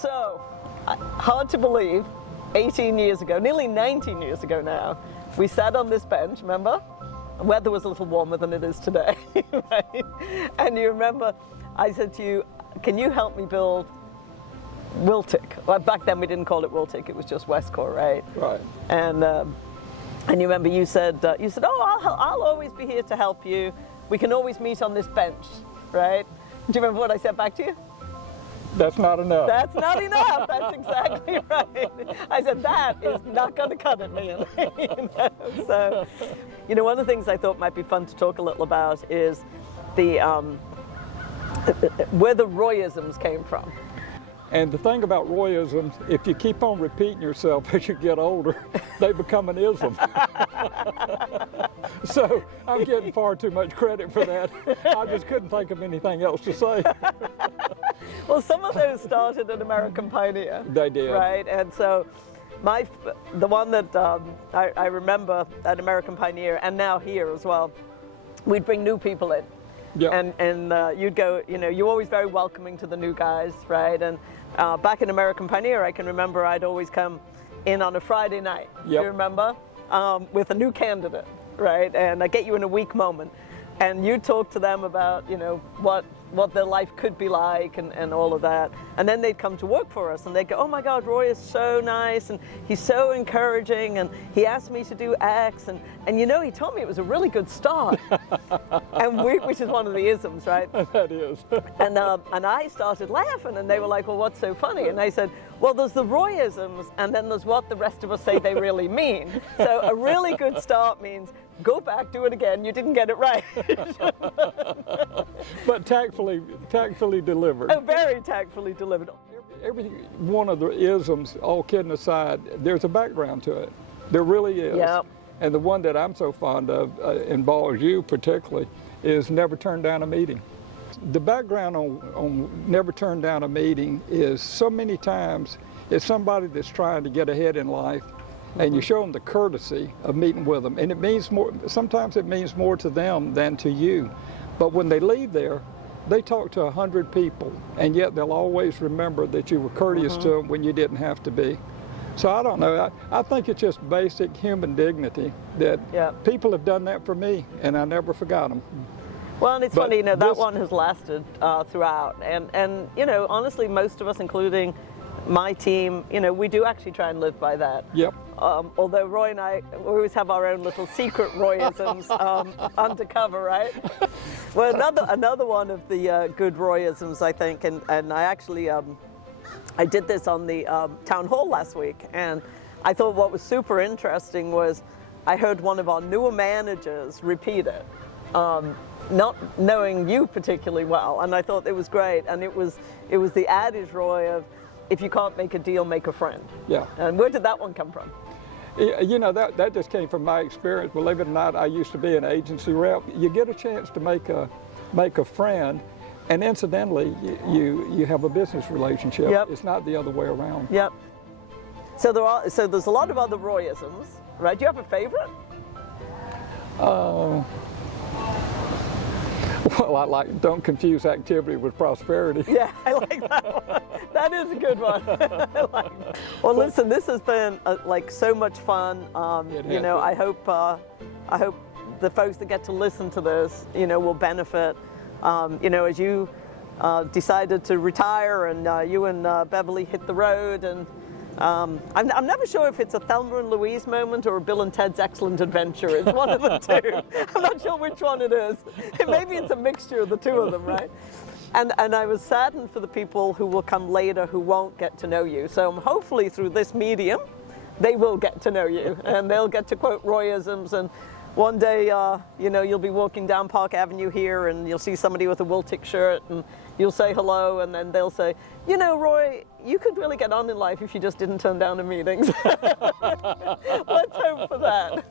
So, hard to believe, 18 years ago, nearly 19 years ago now, we sat on this bench, remember? The weather was a little warmer than it is today, right? And you remember, I said to you, can you help me build Wiltic? Well, back then we didn't call it Wiltic, it was just Westcore, right? Right. And you remember you said, oh, I'll always be here to help you. We can always meet on this bench, right? Do you remember what I said back to you? That's not enough. That's not enough. That's exactly right. I said, that is not going to cut it, man. So, one of the things I thought might be fun to talk a little about is where the Royisms came from. And the thing about Royisms, if you keep on repeating yourself as you get older, they become an ism. So I'm getting far too much credit for that. I just couldn't think of anything else to say. Well, some of those started at American Pioneer. They did. Right, and so the one that I remember at American Pioneer, and now here as well, we'd bring new people in. Yep. And you'd go, you're always very welcoming to the new guys, right? And back in American Pioneer, I can remember I'd always come in on a Friday night, yep. Do you remember? With a new candidate, right? And I get you in a weak moment. And you talk to them about, what their life could be like and all of that. And then they'd come to work for us and they'd go, oh my God, Roy is so nice and he's so encouraging and he asked me to do X and he told me it was a really good start. Which is one of the isms, right? That is. And I started laughing and they were like, well, what's so funny? And I said, well, there's the Royisms and then there's what the rest of us say they really mean. So a really good start means go back, do it again, you didn't get it right. But tactfully delivered. Oh, very tactfully delivered. Every one of the isms, all kidding aside, there's a background to it. There really is. Yep. And the one that I'm so fond of, involves you particularly, is never turn down a meeting. The background on never turn down a meeting is so many times it's somebody that's trying to get ahead in life, and you show them the courtesy of meeting with them. And it means more, sometimes it means more to them than to you. But when they leave there, they talk to 100 people, and yet they'll always remember that you were courteous to them when you didn't have to be. So I don't know, I think it's just basic human dignity that people have done that for me, and I never forgot them. Well, and it's funny, that one has lasted throughout. And honestly, most of us, including my team, we do actually try and live by that. Yep. Although Roy and I always have our own little secret Royisms undercover, right? Well, another one of the good Royisms, I think, and I actually, I did this on the town hall last week, and I thought what was super interesting was I heard one of our newer managers repeat it, not knowing you particularly well, and I thought it was great, and it was the adage, Roy, of if you can't make a deal, make a friend. Yeah. And where did that one come from? That just came from my experience. Believe it or not, I used to be an agency rep. You get a chance to make a friend, and incidentally, you have a business relationship. Yep. It's not the other way around. Yep. So there's a lot of other Royisms, right? Do you have a favorite? Well, I like don't confuse activity with prosperity. Yeah, I like that one. That is a good one. I like that. Well, listen, this has been like so much fun. I hope the folks that get to listen to this, will benefit. As you decided to retire and you and Beverly hit the road, and I'm never sure if it's a Thelma and Louise moment or a Bill and Ted's Excellent Adventure. It's one of the two. I'm not sure which one it is. Maybe it's a mixture of the two of them, right? And I was saddened for the people who will come later who won't get to know you. So hopefully through this medium, they will get to know you, and they'll get to quote Royisms. And one day, you'll be walking down Park Avenue here, and you'll see somebody with a Wiltic shirt, and you'll say hello, and then they'll say, Roy, you could really get on in life if you just didn't turn down the meetings. Let's hope for that.